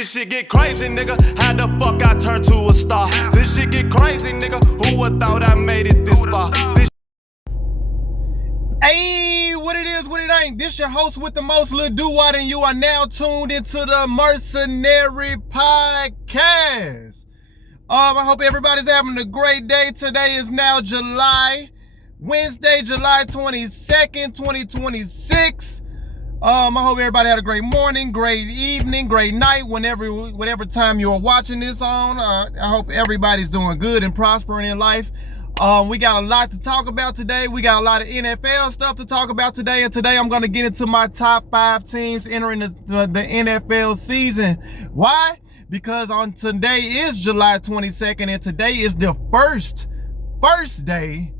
This shit get crazy, nigga. How the fuck I turn to a star? This shit get crazy, nigga. Who would thought I made it this far? Hey, what it is, what it ain't. This your host with the most, Lil Duwatt, and you are now tuned into the Mercenary podcast. I hope everybody's having a great day. Today is now Wednesday, July 22nd, 2026. I hope everybody had a great morning, great evening, great night, whatever time you're watching this on. I hope everybody's doing good and prospering in life. We got a lot to talk about today. We got a lot of NFL stuff to talk about today. And today I'm going to get into my top 5 teams entering the NFL season. Why? Because on today is July 22nd, and today is the first day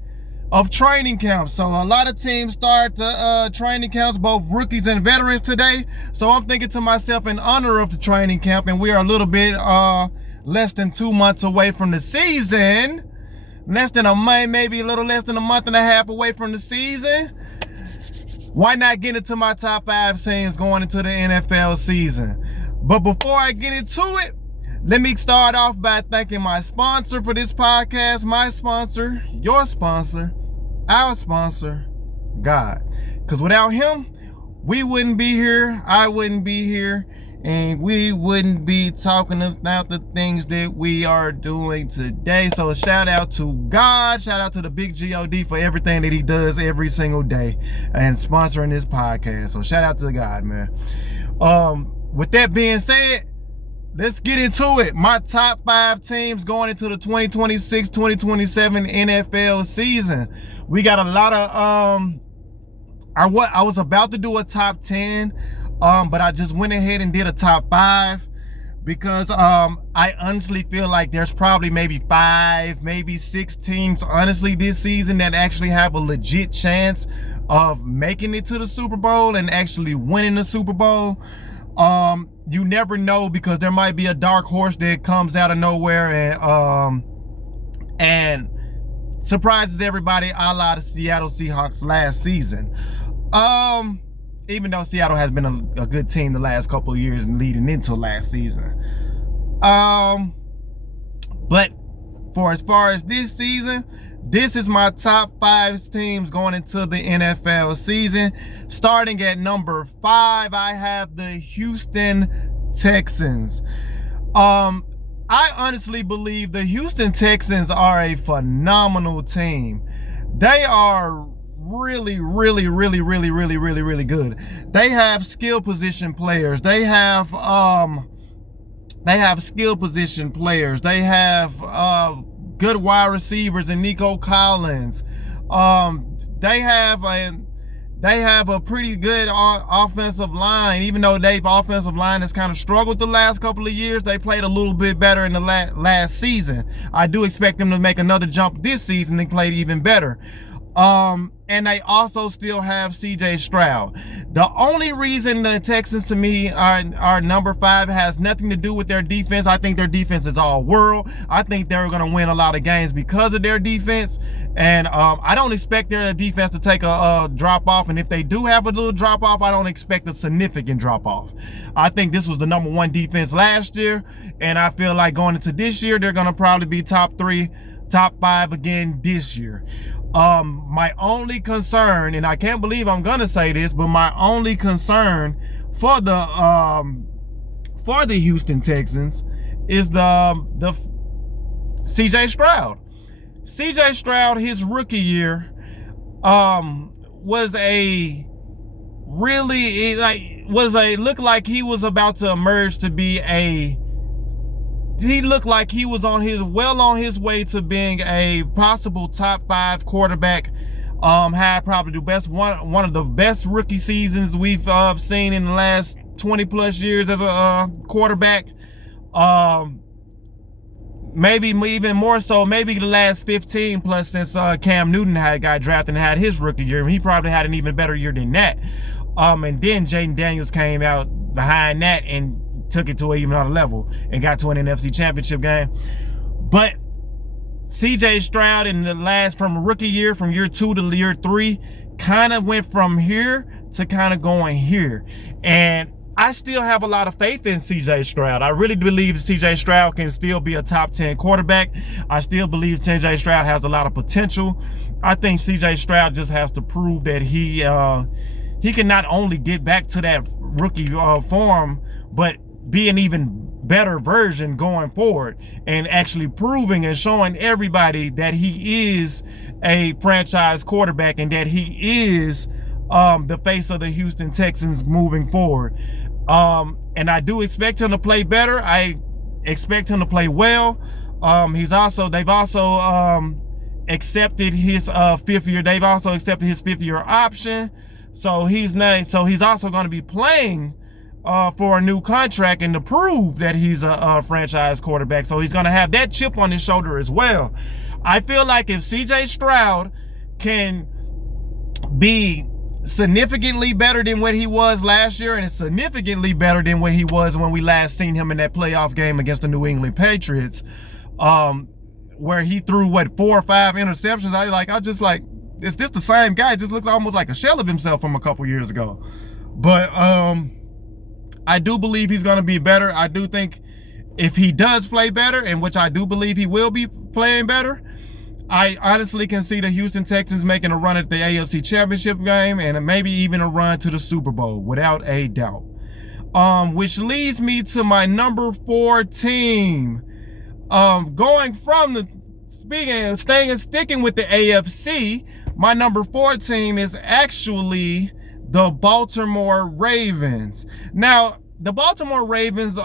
of training camps. So a lot of teams start the training camps, both rookies and veterans today. So I'm thinking to myself, in honor of the training camp, and we are a little bit less than 2 months away from the season, less than a month, maybe a little less than a month and a half away from the season, why not get into my top 5 teams going into the NFL season? But before I get into it, let me start off by thanking my sponsor for this podcast, my sponsor, your sponsor, our sponsor, God. Because without him, we wouldn't be here, I wouldn't be here, and we wouldn't be talking about the things that we are doing today. So shout out to God, shout out to the big God for everything that he does every single day and sponsoring this podcast. So shout out to God, man. With that being said, let's get into it. My top 5 teams going into the 2026-2027 NFL season. We got a lot of I was about to do a top 10, but I just went ahead and did a top 5 because I honestly feel like there's probably maybe 5, maybe 6 teams honestly this season that actually have a legit chance of making it to the Super Bowl and actually winning the Super Bowl. You never know, because there might be a dark horse that comes out of nowhere and surprises everybody, a la the Seattle Seahawks last season. Even though Seattle has been a good team the last couple of years and leading into last season. But for as far as this season, this is my top 5 teams going into the NFL season. Starting at number 5, I have the Houston Texans. I honestly believe the Houston Texans are a phenomenal team. They are really good. They have skill position players. They have skill position players. They have good wide receivers in Nico Collins. They have a pretty good offensive line. Even though their offensive line has kind of struggled the last couple of years, they played a little bit better in the last season. I do expect them to make another jump this season and play even better. And they also still have CJ Stroud. The only reason the Texans to me are number 5 has nothing to do with their defense. I think their defense is all world. I think they're going to win a lot of games because of their defense. And I don't expect their defense to take a drop off. And if they do have a little drop off, I don't expect a significant drop off. I think this was the number 1 defense last year. And I feel like going into this year, they're going to probably be top 3, top 5 again this year. My only concern, and I can't believe I'm gonna say this, but my only concern for the Houston Texans is the CJ Stroud. CJ Stroud, his rookie year, looked like he was about to emerge to be he looked like he was on his way to being a possible top 5 quarterback. Had probably the best one of the best rookie seasons we've seen in the last 20 plus years as a quarterback. Maybe even more so, maybe the last 15 plus since Cam Newton got drafted and had his rookie year. He probably had an even better year than that. And then Jaden Daniels came out behind that and took it to an even other level and got to an NFC Championship game. But CJ Stroud from rookie year, from year 2 to year 3, kind of went from here to kind of going here. And I still have a lot of faith in CJ Stroud. I really believe CJ Stroud can still be a top 10 quarterback. I still believe CJ Stroud has a lot of potential. I think CJ Stroud just has to prove that he can not only get back to that rookie form, but be an even better version going forward, and actually proving and showing everybody that he is a franchise quarterback and that he is the face of the Houston Texans moving forward. And I do expect him to play better. I expect him to play well. They've also accepted his fifth year. They've also accepted his fifth-year option. So he's also going to be playing for a new contract and to prove that he's a franchise quarterback. So he's going to have that chip on his shoulder as well. I feel like if CJ Stroud can be significantly better than what he was last year, and it's significantly better than what he was when we last seen him in that playoff game against the New England Patriots, where he threw 4 or 5 interceptions. Is this the same guy? It just looked almost like a shell of himself from a couple years ago. But I do believe he's going to be better. I do think if he does play better, and which I do believe he will be playing better, I honestly can see the Houston Texans making a run at the AFC Championship game and maybe even a run to the Super Bowl, without a doubt. Which leads me to my number 4 team. Sticking with the AFC, my number 4 team is actually the Baltimore Ravens. Now, the Baltimore Ravens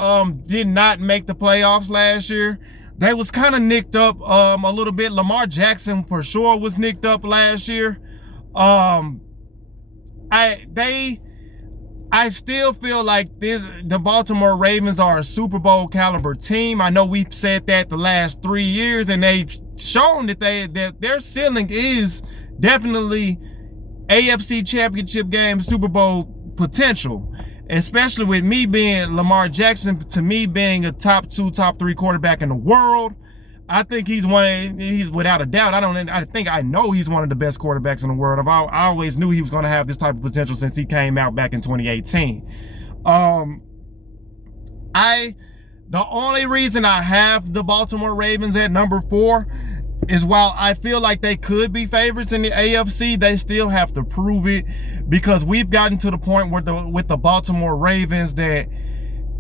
did not make the playoffs last year. They was kind of nicked up a little bit. Lamar Jackson for sure was nicked up last year. I still feel like the Baltimore Ravens are a Super Bowl caliber team. I know we've said that the last 3 years, and they've shown that their ceiling is definitely AFC Championship game, Super Bowl potential. Especially with me being Lamar Jackson, to me being a top 2, top 3 quarterback in the world. I think he's without a doubt. I know he's one of the best quarterbacks in the world. I always knew he was going to have this type of potential since he came out back in 2018. The only reason I have the Baltimore Ravens at number 4 is while I feel like they could be favorites in the AFC, they still have to prove it, because we've gotten to the point where with the Baltimore Ravens that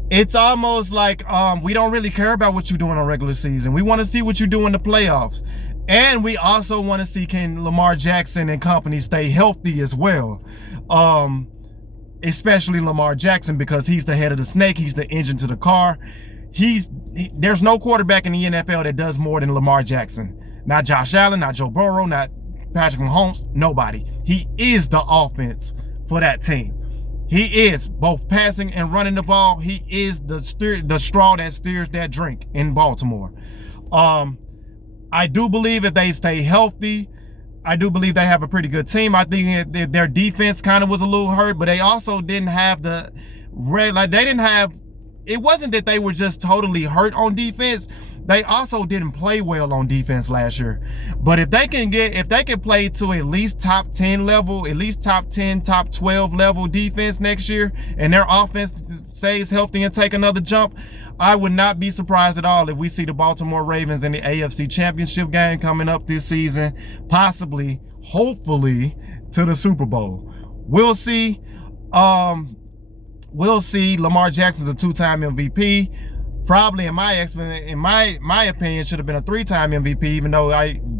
it's almost like we don't really care about what you're doing on regular season. We want to see what you do in the playoffs. And we also want to see, can Lamar Jackson and company stay healthy as well. Especially Lamar Jackson, because he's the head of the snake. He's the engine to the car. There's no quarterback in the NFL that does more than Lamar Jackson. Not Josh Allen, not Joe Burrow, not Patrick Mahomes, nobody. He is the offense for that team. He is both passing and running the ball. He is the straw that steers that drink in Baltimore. I do believe if they stay healthy, I do believe they have a pretty good team. I think their defense kind of was a little hurt, but they also didn't have it wasn't that they were just totally hurt on defense. They also didn't play well on defense last year. But if they can play to at least top 10 level, at least top 10, top 12 level defense next year, and their offense stays healthy and take another jump, I would not be surprised at all if we see the Baltimore Ravens in the AFC Championship game coming up this season, possibly, hopefully, to the Super Bowl. We'll see. We'll see. Lamar Jackson's a 2-time MVP. Probably, in my opinion, should have been a 3-time MVP, even though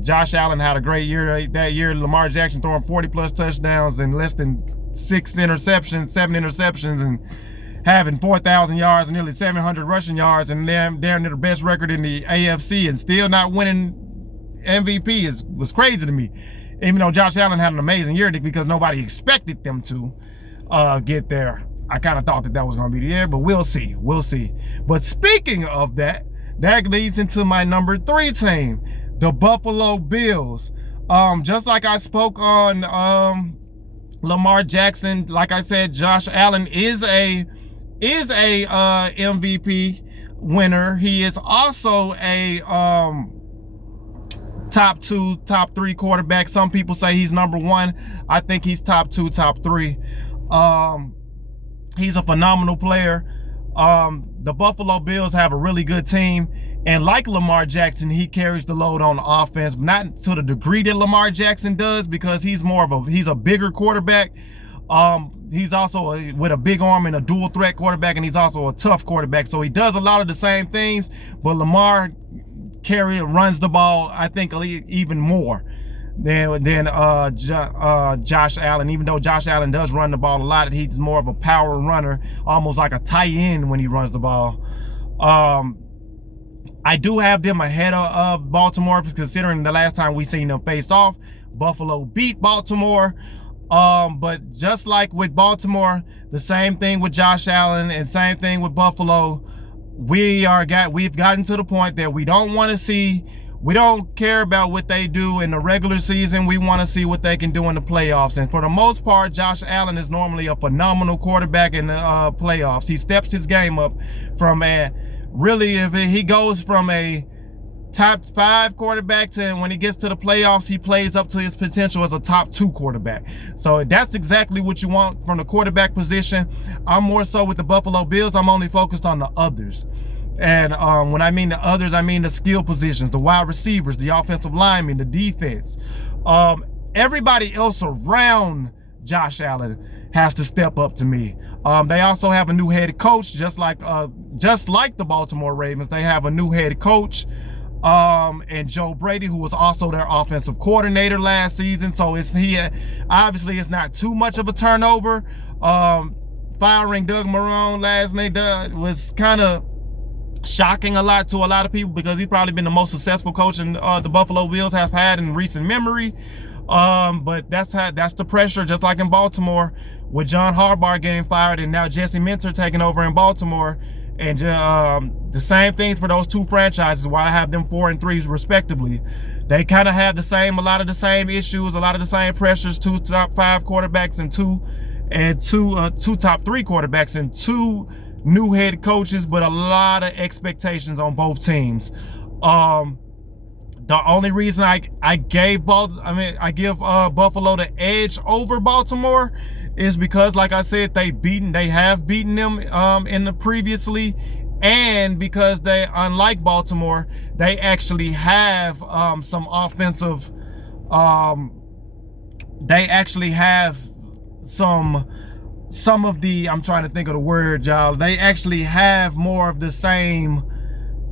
Josh Allen had a great year that year. Lamar Jackson throwing 40-plus touchdowns and less than 7 interceptions, and having 4,000 yards and nearly 700 rushing yards, and they're the best record in the AFC, and still not winning MVP was crazy to me. Even though Josh Allen had an amazing year, because nobody expected them to get there. I kind of thought that was going to be there, but we'll see. We'll see. But speaking of that leads into my number 3 team, the Buffalo Bills. Just like I spoke on Lamar Jackson, like I said, Josh Allen is a MVP winner. He is also a top 2, top 3 quarterback. Some people say he's number 1. I think he's top 2, top 3. He's a phenomenal player. The Buffalo Bills have a really good team, and like Lamar Jackson, he carries the load on the offense, but not to the degree that Lamar Jackson does, because he's a bigger quarterback. He's also with a big arm and a dual threat quarterback, and he's also a tough quarterback. So he does a lot of the same things, but Lamar runs the ball, I think, even more than Josh Allen. Even though Josh Allen does run the ball a lot, he's more of a power runner, almost like a tight end when he runs the ball. I do have them ahead of Baltimore, considering the last time we seen them face off, Buffalo beat Baltimore. But just like with Baltimore, the same thing with Josh Allen and same thing with Buffalo, we've gotten to the point that we don't care about what they do in the regular season. We want to see what they can do in the playoffs. And for the most part, Josh Allen is normally a phenomenal quarterback in the playoffs. He steps his game up from if he goes from a top 5 quarterback to, when he gets to the playoffs, he plays up to his potential as a top 2 quarterback. So that's exactly what you want from the quarterback position. I'm more so with the Buffalo Bills. I'm only focused on the others. And when I mean the others, I mean the skill positions, the wide receivers, the offensive linemen, the defense. Everybody else around Josh Allen has to step up to me. They also have a new head coach, just like the Baltimore Ravens. They have a new head coach, and Joe Brady, who was also their offensive coordinator last season. So obviously it's not too much of a turnover. Firing Doug Marrone last night was kind of shocking to a lot of people, because he's probably been the most successful coach the Buffalo Bills have had in recent memory. But that's the pressure, just like in Baltimore with John Harbaugh getting fired and now Jesse Minter taking over in Baltimore. And the same things for those two franchises, while I have them 4-3 respectively. They kind of have a lot of the same issues, a lot of the same pressures, 2 top 5 quarterbacks and two top 3 quarterbacks and 2 new head coaches, but a lot of expectations on both teams. The only reason I give Buffalo the edge over Baltimore is because, like I said, they have beaten them in the previously, and because they, unlike Baltimore, they actually have some offensive. They actually have some of the, I'm trying to think of the word, y'all. They actually have more of the same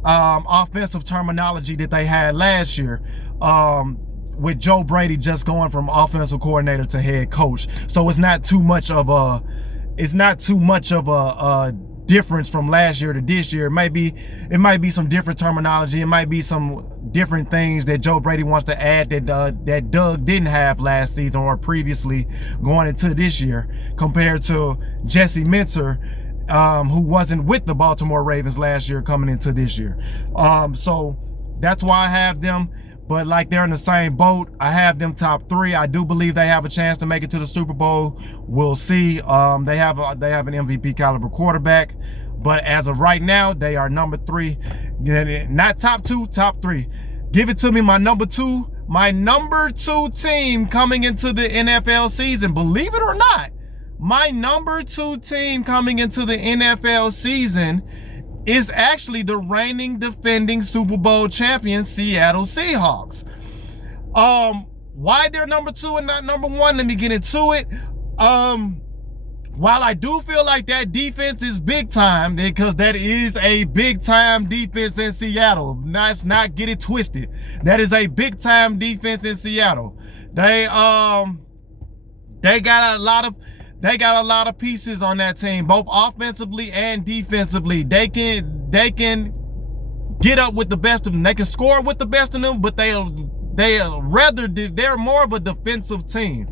offensive terminology that they had last year, with Joe Brady just going from offensive coordinator to head coach. So it's not too much of a difference from last year to this year. It might be some different terminology. It might be some different things that Joe Brady wants to add that Doug didn't have last season or previously going into this year, compared to Jesse Minter, who wasn't with the Baltimore Ravens last year coming into this year. So that's why I have them. But like, they're in the same boat. I have them top 3. I do believe they have a chance to make it to the Super Bowl. We'll see. They have an MVP caliber quarterback, but as of right now, they are number 3. Not top 2, top 3. Give it to me, my number 2. My number 2 team coming into the NFL season. Believe it or not, my number 2 team coming into the NFL season is actually the reigning defending Super Bowl champion Seattle Seahawks. Why they're number 2 and not number 1? Let me get into it. While I do feel like that defense is big time, because that is a big time defense in Seattle. Let's not get it twisted. That is a big time defense in Seattle. They got a lot of pieces on that team, both offensively and defensively. They can get up with the best of them. They can score with the best of them, but they're more of a defensive team.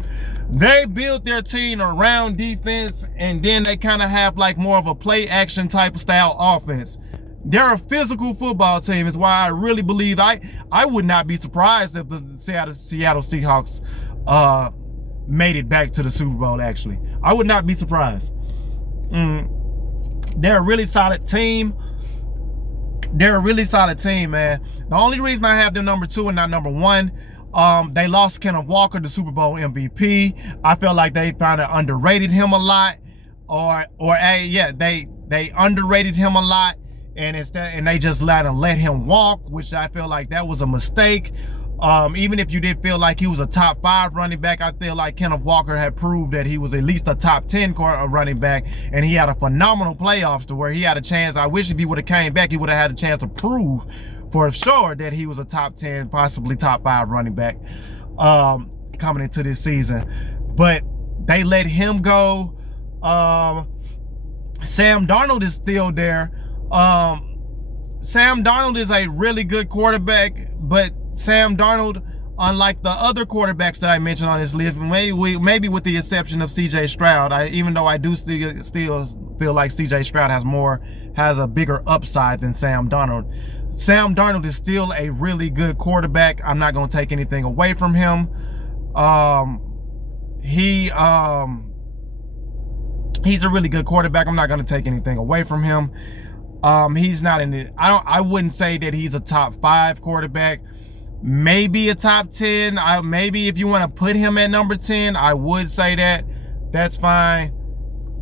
They built their team around defense, and then they kind of have like more of a play action type of style offense. They're a physical football team, is why I really believe I would not be surprised if the Seattle Seahawks made it back to the Super Bowl. Actually, I would not be surprised. They're a really solid team. They're a really solid team, man. The only reason I have them number 2 and not number 1, they lost Kenneth Walker, the Super Bowl MVP. I felt like they kind of underrated him a lot. they underrated him a lot, and they just let him walk, which I feel like that was a mistake. Even if you did feel like he was a top 5 running back, I feel like Kenneth Walker had proved that he was at least a top 10 running back, and he had a phenomenal playoffs to where he had a chance. I wish if he would have came back, he would have had a chance to prove for sure that he was a top 10, possibly top 5 running back coming into this season. But they let him go. Sam Darnold is still there. Sam Darnold is a really good quarterback, but Sam Darnold, unlike the other quarterbacks that I mentioned on this list, maybe with the exception of CJ Stroud, even though I do still feel like CJ Stroud has a bigger upside than Sam Darnold. Sam Darnold is still a really good quarterback. I'm not going to take anything away from him. He's a really good quarterback. I'm not going to take anything away from him. He's not in it. I wouldn't say that he's a top 5 quarterback. Maybe a top 10. Maybe if you want to put him at number 10, I would say that. That's fine.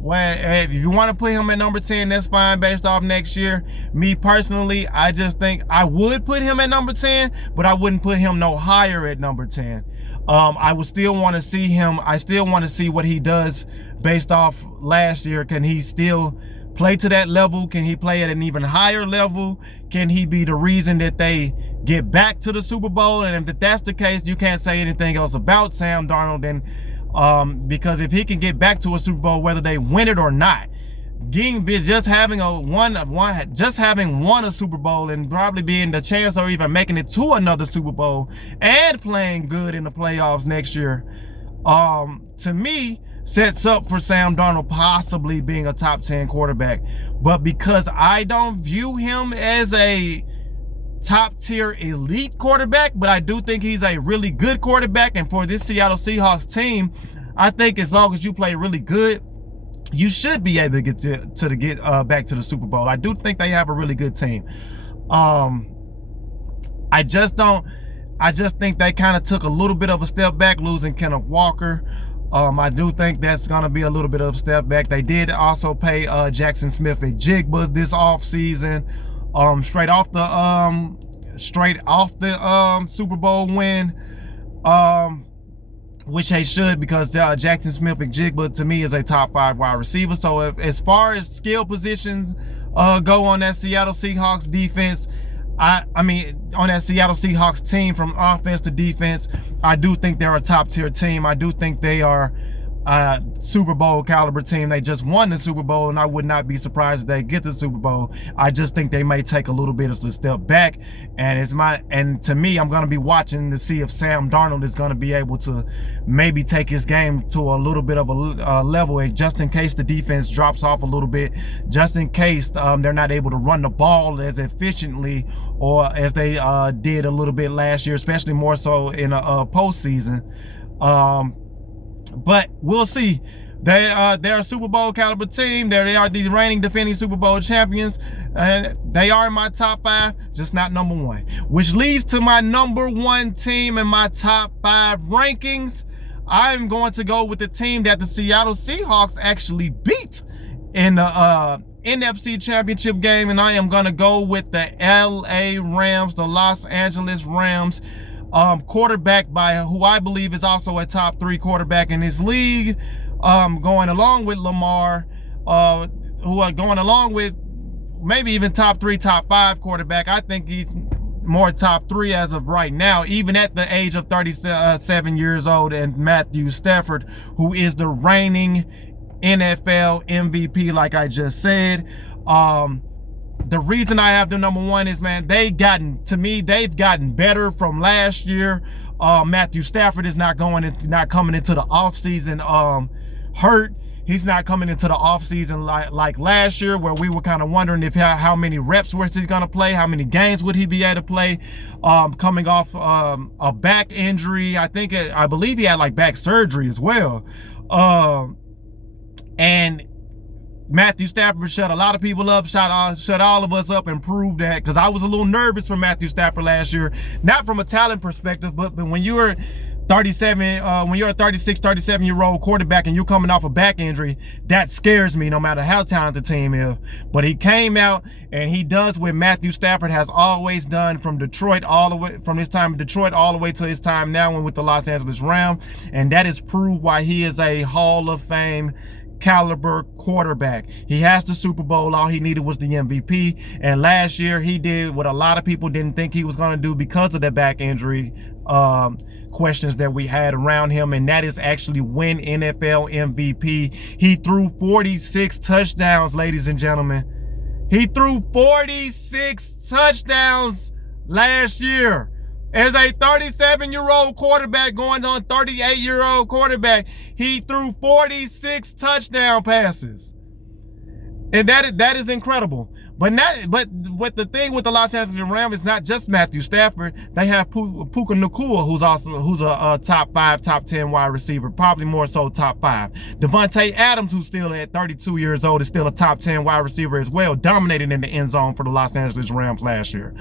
Well, if you want to put him at number 10, that's fine based off next year. Me personally, I just think I would put him at number 10, but I wouldn't put him no higher at number 10. I would still want to see him. I still want to see what he does based off last year. Can he still play to that level? Can he play at an even higher level? Can he be the reason that they get back to the Super Bowl? And if that's the case, you can't say anything else about Sam Darnold. And because if he can get back to a Super Bowl, whether they win it or not, just having won a Super Bowl and probably being the chance or even making it to another Super Bowl and playing good in the playoffs next year, to me, sets up for Sam Darnold possibly being a top 10 quarterback. But because I don't view him as a top tier elite quarterback, but I do think he's a really good quarterback, and for this Seattle Seahawks team, I think as long as you play really good, you should be able to get back to the Super Bowl. I do think they have a really good team. I just think they kind of took a little bit of a step back losing Kenneth Walker. I do think that's going to be a little bit of a step back. They did also pay Jackson Smith-Njigba this offseason, straight off the Super Bowl win, which they should, because Jackson Smith-Njigba to me is a top 5 wide receiver. So as far as skill positions go on that Seattle Seahawks defense, I mean, on that Seattle Seahawks team, from offense to defense, I do think they're a top tier team. I do think they are a Super Bowl caliber team. They just won the Super Bowl, and I would not be surprised if they get the Super Bowl. I just think they may take a little bit of a step back, and to me, I'm going to be watching to see if Sam Darnold is going to be able to maybe take his game to a little bit of a level, and just in case the defense drops off a little bit, just in case they're not able to run the ball as efficiently or as they did a little bit last year, especially more so in a postseason. But we'll see. They're a Super Bowl caliber team. They are the reigning defending Super Bowl champions. And they are in my top 5, just not number 1. Which leads to my number 1 team in my top 5 rankings. I'm going to go with the team that the Seattle Seahawks actually beat in the NFC Championship game. And I am going to go with the LA Rams, the Los Angeles Rams. Quarterback by who I believe is also a top 3 quarterback in this league, going along with Lamar, who are going along with maybe even top 3, top 5 quarterback. I think he's more top 3 as of right now, even at the age of 37 years old, and Matthew Stafford, who is the reigning NFL MVP, like I just said. The reason I have them number 1 is, man, they've gotten better from last year. Matthew Stafford is not coming into the offseason hurt. He's not coming into the offseason like last year, where we were kind of wondering if how many reps was he going to play, how many games would he be able to play, coming off a back injury. I believe he had like back surgery as well. And Matthew Stafford shut a lot of people up, shut all of us up, and proved that, because I was a little nervous for Matthew Stafford last year, not from a talent perspective, but when you were when you're a 36, 37-year-old quarterback and you're coming off a back injury, that scares me no matter how talented the team is. But he came out and he does what Matthew Stafford has always done from Detroit from his time in Detroit all the way to his time now with the Los Angeles Rams. And that is proof why he is a Hall of Fame caliber quarterback. He has the Super Bowl. All he needed was the MVP. And last year he did what a lot of people didn't think he was going to do because of the back injury questions that we had around him, and that is actually win NFL MVP. He threw 46 touchdowns, ladies and gentlemen. He threw 46 touchdowns last year. As a 37-year-old quarterback going on 38-year-old quarterback, he threw 46 touchdown passes. And that is incredible. But what the thing with the Los Angeles Rams is not just Matthew Stafford. They have Puka Nacua, who's a top 5, top 10 wide receiver, probably more so top 5. Devontae Adams, who's still at 32 years old, is still a top 10 wide receiver as well, dominating in the end zone for the Los Angeles Rams last year.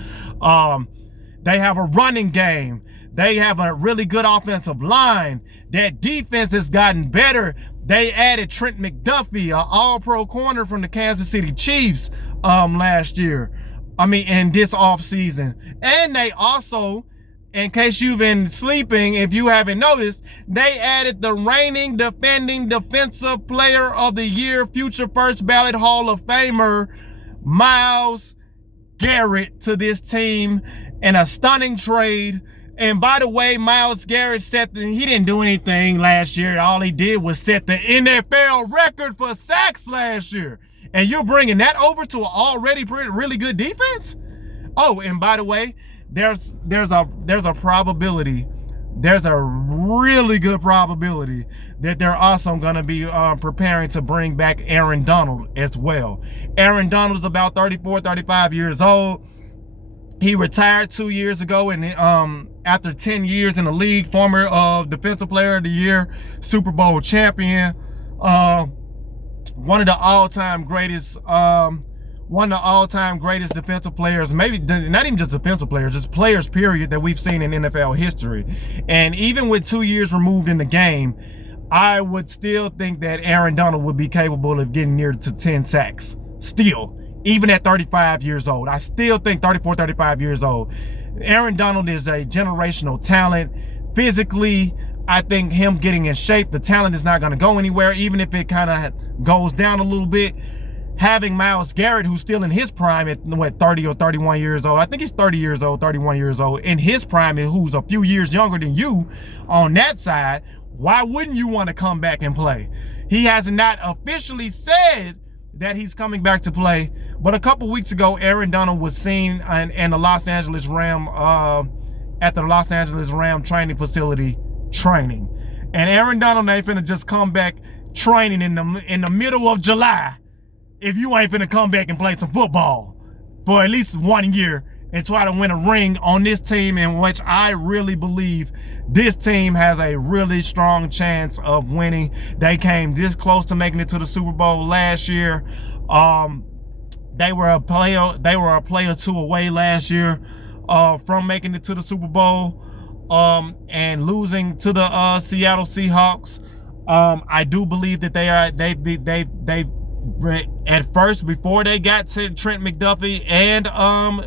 They have a running game. They have a really good offensive line. That defense has gotten better. They added Trent McDuffie, an all-pro corner from the Kansas City Chiefs last year. In this offseason. And they also, in case you've been sleeping, if you haven't noticed, they added the reigning defending defensive player of the year, future first ballot Hall of Famer, Myles Garrett, to this team in a stunning trade. And by the way, Myles Garrett he didn't do anything last year. All he did was set the NFL record for sacks last year. And you're bringing that over to an already really good defense? Oh, and by the way, there's a probability, there's a really good probability that they're also going to be preparing to bring back Aaron Donald as well. Aaron Donald is about 34, 35 years old. He retired 2 years ago, and after 10 years in the league, former Defensive Player of the Year, Super Bowl champion, one of the all-time greatest defensive players, maybe not even just defensive players, just players period, that we've seen in NFL history. And even with 2 years removed in the game, I would still think that Aaron Donald would be capable of getting near to 10 sacks still. Even at 35 years old, I still think 34, 35 years old. Aaron Donald is a generational talent. Physically, I think him getting in shape, the talent is not going to go anywhere, even if it kind of goes down a little bit. Having Myles Garrett, who's still in his prime at 30 or 31 years old, I think he's 30 years old, 31 years old, in his prime, who's a few years younger than you on that side, why wouldn't you want to come back and play? He has not officially said that he's coming back to play, but a couple weeks ago, Aaron Donald was seen in the Los Angeles Ram at the Los Angeles Ram training facility training, and Aaron Donald ain't finna just come back training in the middle of July if you ain't finna come back and play some football for at least 1 year and try to win a ring on this team, in which I really believe this team has a really strong chance of winning. They came this close to making it to the Super Bowl last year. They were a player or two away last year from making it to the Super Bowl and losing to the Seattle Seahawks. I do believe that they've at first, before they got to Trent McDuffie and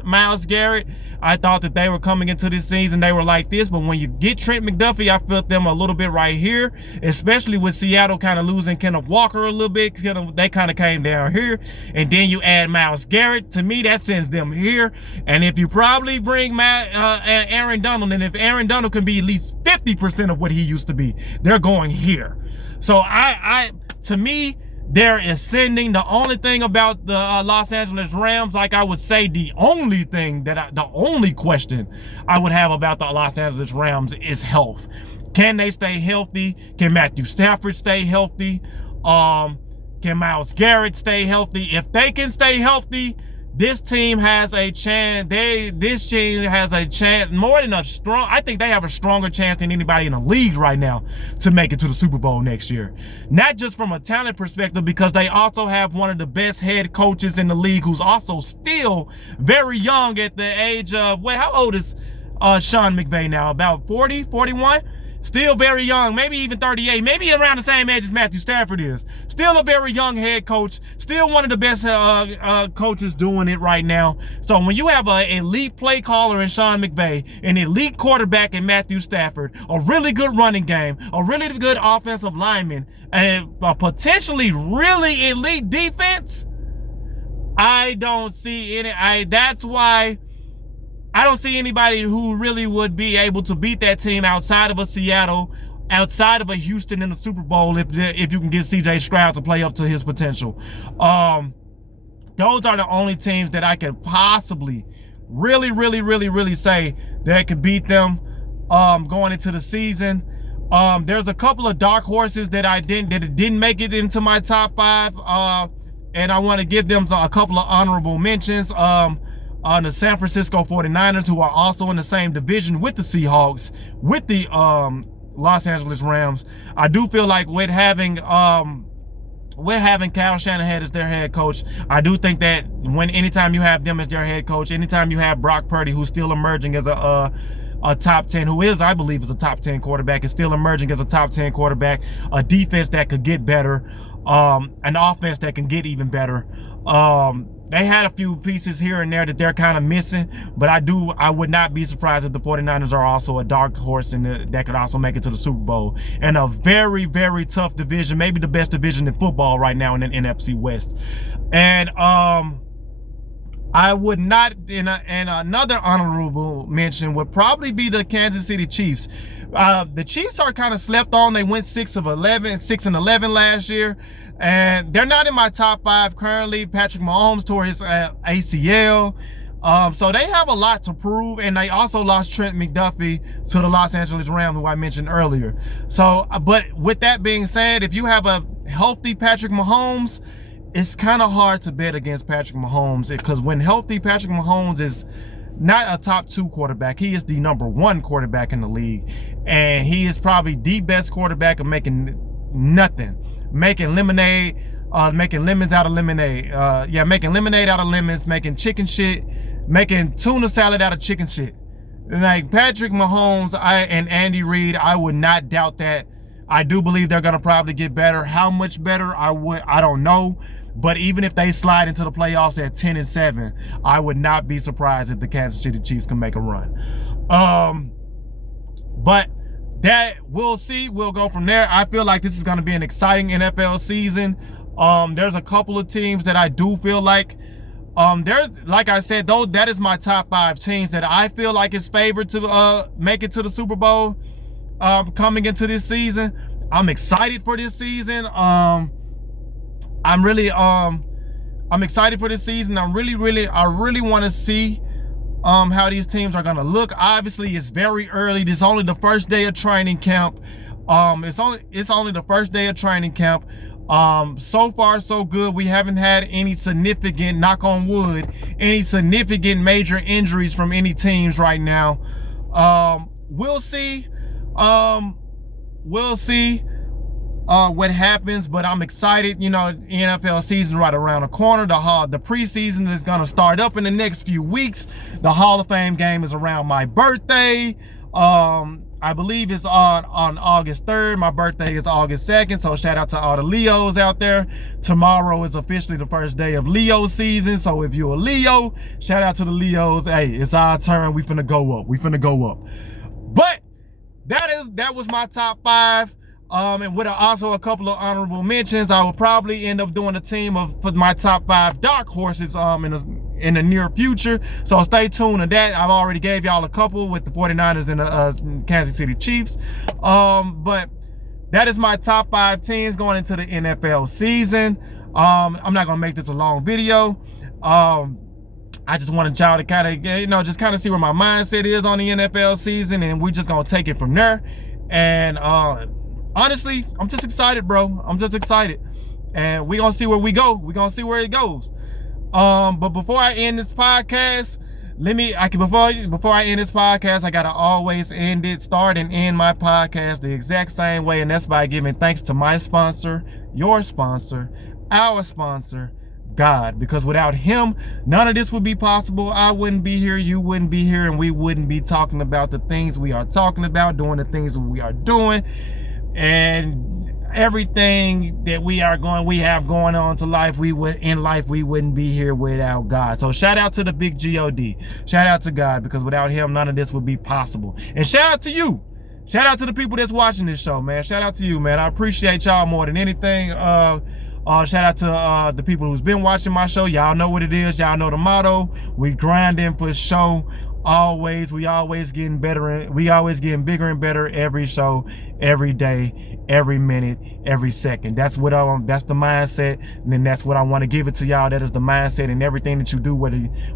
Myles Garrett, I thought that they were coming into this season, they were like this. But when you get Trent McDuffie, I felt them a little bit right here, especially with Seattle kind of losing Kenneth Walker a little bit. They kind of came down here. And then you add Myles Garrett. To me, that sends them here. And if you probably bring Aaron Donald, and if Aaron Donald can be at least 50% of what he used to be, they're going here. So to me, they're ascending. The only thing about the Los Angeles Rams, like I would say, the only question I would have about the Los Angeles Rams is health. Can they stay healthy? Can Matthew Stafford stay healthy? Can Myles Garrett stay healthy? If they can stay healthy, this team has a chance. This team has a chance, I think they have a stronger chance than anybody in the league right now to make it to the Super Bowl next year. Not just from a talent perspective, because they also have one of the best head coaches in the league, who's also still very young at the age of, how old is Sean McVay now? About 40, 41? Still very young, maybe even 38, maybe around the same age as Matthew Stafford is. Still a very young head coach, still one of the best coaches doing it right now. So when you have an elite play caller in Sean McVay, an elite quarterback in Matthew Stafford, a really good running game, a really good offensive lineman, and a potentially really elite defense, I don't see any. That's why I don't see anybody who really would be able to beat that team outside of a Seattle, outside of a Houston in the Super Bowl if you can get C.J. Stroud to play up to his potential. Those are the only teams that I could possibly really say that could beat them going into the season. There's a couple of dark horses that didn't make it into my top 5, and I want to give them a couple of honorable mentions. On the San Francisco 49ers, who are also in the same division with the Seahawks, with the Los Angeles Rams. I do feel like with having Kyle Shanahan as their head coach, I do think that anytime you have them as their head coach, anytime you have Brock Purdy, who's still emerging as a top 10, who is, I believe, is a top 10 quarterback, is still emerging as a top 10 quarterback, a defense that could get better, an offense that can get even better. They had a few pieces here and there that they're kind of missing, but I would not be surprised if the 49ers are also a dark horse that could also make it to the Super Bowl. And a very, very tough division, maybe the best division in football right now in the NFC West. And I would not, and another honorable mention would probably be the Kansas City Chiefs. The Chiefs are kind of slept on. They went 6-11 last year, and they're not in my top 5 currently. Patrick Mahomes tore his ACL, so they have a lot to prove, and they also lost Trent McDuffie to the Los Angeles Rams, who I mentioned earlier. So, but with that being said, if you have a healthy Patrick Mahomes, it's kind of hard to bet against Patrick Mahomes, because when healthy, Patrick Mahomes is not a top 2 quarterback. He is the number 1 quarterback in the league, and he is probably the best quarterback of making nothing, making lemonade, making lemons out of lemonade. Making lemonade out of lemons, making chicken shit, making tuna salad out of chicken shit. Like Patrick Mahomes and Andy Reid, I would not doubt that. I do believe they're gonna probably get better. How much better? I don't know. But even if they slide into the playoffs at 10-7, I would not be surprised if the Kansas City Chiefs can make a run. But that, we'll see. We'll go from there. I feel like this is going to be an exciting NFL season. There's a couple of teams that I do feel like, like I said, though, that is my top 5 teams that I feel like is favored to make it to the Super Bowl coming into this season. I'm excited for this season. I'm excited for this season. I really want to see how these teams are gonna look. Obviously, it's very early. This is only the first day of training camp. It's only the first day of training camp. So far so good. We haven't had any significant, knock on wood, any significant major injuries from any teams right now. We'll see. What happens, but I'm excited. You know, the NFL season right around the corner. The preseason is going to start up in the next few weeks. The Hall of Fame game is around my birthday. I believe it's on August 3rd. My birthday is August 2nd, so shout out to all the Leos out there. Tomorrow is officially the first day of Leo season, so if you're a Leo, shout out to the Leos. Hey, it's our turn. We finna go up. But that was my top 5. And with also a couple of honorable mentions, I will probably end up doing a team for my top 5 dark horses in the near future. So stay tuned to that. I've already gave y'all a couple with the 49ers and the Kansas City Chiefs. But that is my top 5 teams going into the NFL season. I'm not gonna make this a long video. I just wanted y'all to kind of, just kind of see where my mindset is on the NFL season, and we're just gonna take it from there. And honestly, I'm just excited, bro. I'm just excited. And we're going to see where we go. We're going to see where it goes. But before I end this podcast, before I end this podcast, I got to always start and end my podcast the exact same way. And that's by giving thanks to my sponsor, your sponsor, our sponsor, God, because without him, none of this would be possible. I wouldn't be here, you wouldn't be here, and we wouldn't be talking about the things we are talking about, doing the things that we are doing, and everything that we have going on to life. We wouldn't be here without God. So shout out to the big God. Shout out to God, because without him, none of this would be possible. And shout out to you. Shout out to the people that's watching this show, man. Shout out to you, man. I appreciate y'all more than anything. Shout out to the people who's been watching my show. Y'all know what it is. Y'all know the motto. We grinding for show. We always getting better. We always getting bigger and better every show, every day, every minute, every second. That's what that's the mindset, and then that's what I want to give it to y'all. That is the mindset in everything that you do,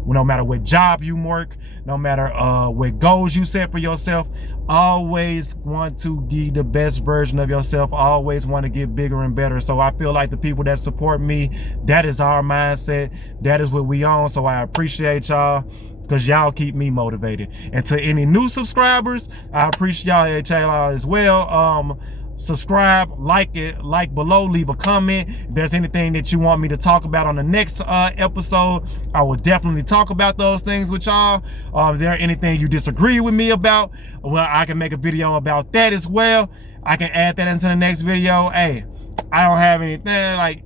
no matter what job you work, no matter what goals you set for yourself. Always want to be the best version of yourself. Always want to get bigger and better. So I feel like the people that support me, that is our mindset. That is what we own. So I appreciate y'all, because y'all keep me motivated. And to any new subscribers, I appreciate y'all as well. Subscribe, like below, leave a comment. If there's anything that you want me to talk about on the next episode, I will definitely talk about those things with y'all. If there anything you disagree with me about, well, I can make a video about that as well. I can add that into the next video. Hey, I don't have anything like,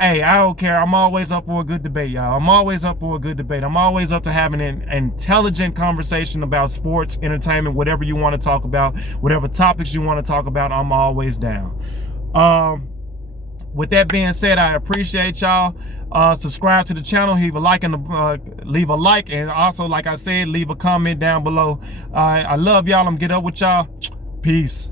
hey, I don't care. I'm always up for a good debate, y'all. I'm always up for a good debate. I'm always up to having an intelligent conversation about sports, entertainment, whatever you want to talk about, whatever topics you want to talk about, I'm always down. With that being said, I appreciate y'all. Subscribe to the channel, leave a like, and also, like I said, leave a comment down below. I love y'all. I'm get up with y'all. Peace.